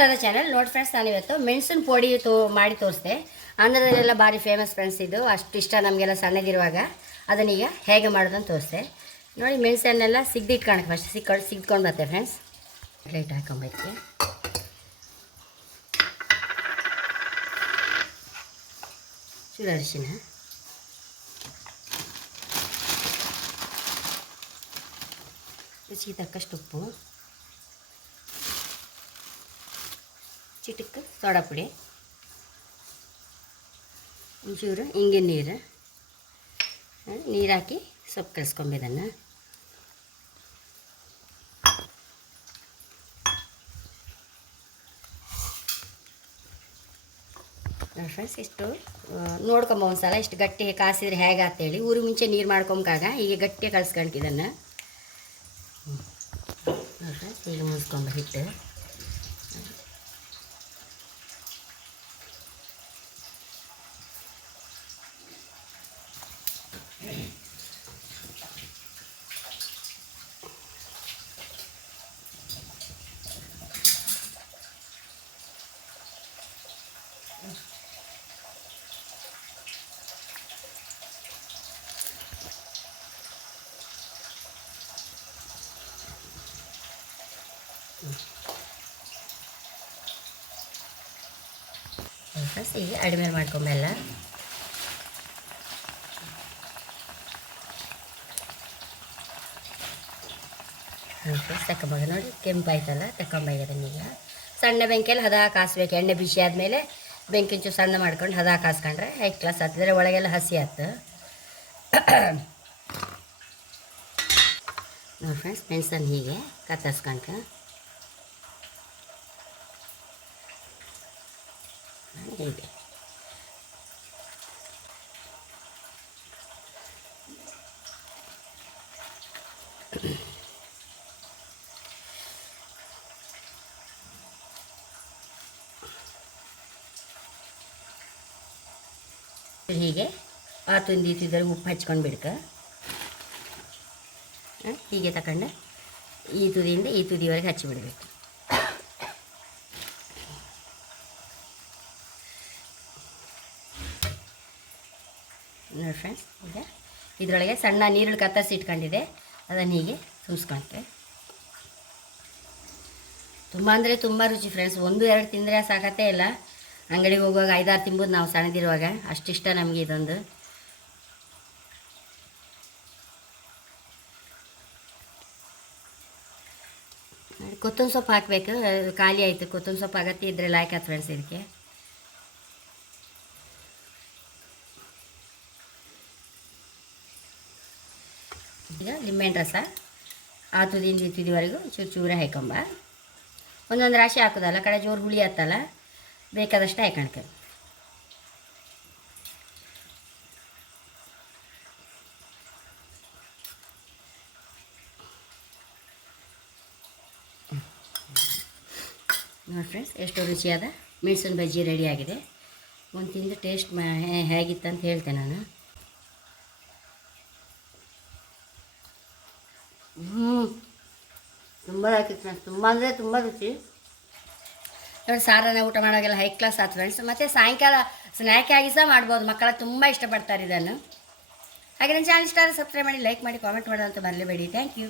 ನನ್ನ ಚಾನಲ್ ನೋಡಿ ಫ್ರೆಂಡ್ಸ್, ನಾನಿವತ್ತು ಮೆಣಸಿನ ಪುಡಿ ಮಾಡಿ ತೋರಿಸ್ದೆ. ಆಂಧ್ರದಲ್ಲೆಲ್ಲ ಭಾರಿ ಫೇಮಸ್ ಫ್ರೆಂಡ್ಸ್. ಇದು ಅಷ್ಟು ಇಷ್ಟ ನಮಗೆಲ್ಲ ಸಣ್ಣದಿರುವಾಗ. ಅದನ್ನೀಗ ಹೇಗೆ ಮಾಡೋದಂತ ತೋರಿಸ್ದೆ ನೋಡಿ. ಮೆಣಸನ್ನೆಲ್ಲ ಸಿಗ್ದಿಟ್ಕೊಳಕ್ಕೆ ಫಸ್ಟ್ ಸಿಗ್ಕೊಂಡು ಬರುತ್ತೆ ಫ್ರೆಂಡ್ಸ್. ಲೈಟ್ ಹಾಕೊಂಬೇಕು. ಚೂರು ಅರಿಶಿನ, ರುಚಿಗೆ ತಕ್ಕಷ್ಟು ಉಪ್ಪು, ಚಿಟಿಕ್ ಸೋಡಾ ಪುಡಿ, ಒಂಚೂರು ಹಿಂಗಿನ ನೀರು ಹಾಕಿ ಸೊಪ್ಪು ಕಲಿಸ್ಕೊಂಬಿದನ್ನು. ಫ್ರೆಂಡ್ಸ್, ಇಷ್ಟು ನೋಡ್ಕೊಂಬ ಒಂದ್ಸಲ ಇಷ್ಟು ಗಟ್ಟಿ ಕಾಸಿದ್ರೆ ಹೇಗೆ ಅಂತೇಳಿ. ಊರು ಮುಂಚೆ ನೀರು ಮಾಡ್ಕೊಂಬಾಗ ಈಗ ಗಟ್ಟಿಗೆ ಕಲಿಸ್ಕೊಂಡಿದ್ದನ್ನು ಫ್ರೆಂಡ್ಸ್. ಈಗ ಮುಗಿಸ್ಕೊಂಬ ಹಿಟ್ಟು. ಫ್ರೆಂಡ್ಸ್, ಈಗ ಅಡಿಮೇಲೆ ಮಾಡ್ಕೊಂಬೆಲ್ಲ. ಫ್ರೆಂಡ್ಸ್, ತಕೊಂಬಾಗ ನೋಡಿ ಕೆಂಪು ಆಯ್ತಲ್ಲ, ತಕೊಂಬಾಗದನ್ನೀಗ ಸಣ್ಣ ಬೆಂಕಿಯಲ್ಲಿ ಹದ ಕಾಸ್ಬೇಕು. ಎಣ್ಣೆ ಬಿಸಿ ಆದಮೇಲೆ ಬೆಂಕಿ ಚೂರು ಸಣ್ಣ ಮಾಡ್ಕೊಂಡು ಹದ ಕಾಸ್ಕೊಂಡ್ರೆ ಹೈ ಕ್ಲಾಸ್ ಆಗ್ತದೆ. ಒಳಗೆಲ್ಲ ಹಸಿ ಆಯ್ತು ನೋಡಿ ಫ್ರೆಂಡ್ಸ್. ಮೆಣಸನ್ನು ಹೀಗೆ ಕತ್ತರಿಸ್ಕೊಂಡ್ರೆ ಹೀಗೆ ಹೀಗೆ ಆತುಂದು ಈತಿದ್ರೆ ಉಪ್ಪು ಹಚ್ಕೊಂಡು ಬಿಡ್ಕ. ಹೀಗೆ ತಗೊಂಡು ಈ ತುದಿಯಿಂದ ಈ ತುದಿವರೆಗೆ ಹಚ್ಚಿಬಿಡ್ಬೇಕು. ನೋಡಿ ಫ್ರೆಂಡ್ಸ್, ಈಗ ಇದರೊಳಗೆ ಸಣ್ಣ ನೀರುಳ್ಳಿ ಕತ್ತರಿಸಿ ಇಟ್ಕೊಂಡಿದೆ, ಅದನ್ನು ಹೀಗೆ ತುಂಬಿಸ್ಕೊಂತೆ. ತುಂಬ ಅಂದರೆ ತುಂಬ ರುಚಿ ಫ್ರೆಂಡ್ಸ್. 1-2 ತಿಂದರೆ ಸಾಕತ್ತೇ ಇಲ್ಲ. ಅಂಗಡಿಗೆ ಹೋಗುವಾಗ 5-6 ತಿಂಬೋದು ನಾವು ಸಣ್ಣದಿರುವಾಗ. ಅಷ್ಟಿಷ್ಟ ನಮಗೆ ಇದೊಂದು. ಕೊತ್ತಂಬರಿ ಸೊಪ್ಪು ಹಾಕಬೇಕು. ಖಾಲಿ ಆಯಿತು. ಕೊತ್ತಂಬರಿ ಸೊಪ್ಪು ಅಗತ್ಯ ಇದ್ದರೆ ಲಾಯ್ಕಾತ್ ಫ್ರೆಂಡ್ಸ್ ಇದಕ್ಕೆ. ಈಗ ಲಿಂಬೆಹಣ್ಣು ರಸ ಆ ತುದಿಯಿಂದ ಈ ತುದಿವರೆಗೂ ಚೂರು ಚೂರ ಹಾಕೊಂಬ. ಒಂದೊಂದು ರಾಶಿ ಹಾಕೋದಲ್ಲ, ಕಡೆ ಜೋರು ಹುಳಿ ಹತ್ತಲ್ಲ, ಬೇಕಾದಷ್ಟು ಹಾಕೊಂಡ್ಕ. ನೋಡಿ ಫ್ರೆಂಡ್ಸ್, ಎಷ್ಟು ರುಚಿಯಾದ ಮೆಣಸಿನ ಬಜ್ಜಿ ರೆಡಿ ಆಗಿದೆ. ಒಂದು ತಿಂದು ಟೇಸ್ಟ್ ಹೇಗಿತ್ತಂತ ಹೇಳ್ತೇನೆ ನಾನು. ತುಂಬ ಹಾಕಿತ್ತು ಫ್ರೆಂಡ್ಸ್. ತುಂಬ ಅಂದರೆ ತುಂಬ ರುಚಿ ನೋಡಿ. ಸಾರನ್ನ ಊಟ ಮಾಡೋಗೆಲ್ಲ ಹೈ ಕ್ಲಾಸ್ ಆಯ್ತು ಫ್ರೆಂಡ್ಸ್. ಮತ್ತು ಸಾಯಂಕಾಲ ಸ್ನ್ಯಾಕ್ ಆಗಿ ಸಹ ಮಾಡ್ಬೋದು. ಮಕ್ಕಳ ತುಂಬ ಇಷ್ಟಪಡ್ತಾರೆ ಇದನ್ನು. ಹಾಗೆ ನನ್ನ ಚಾನಲ್ ಇಷ್ಟ ಆದರೆ ಸಬ್ಸ್ಕ್ರೈಬ್ ಮಾಡಿ, ಲೈಕ್ ಮಾಡಿ, ಕಾಮೆಂಟ್ ಮಾಡೋದಂತ ಬರಲೇಬೇಡಿ. Thank you.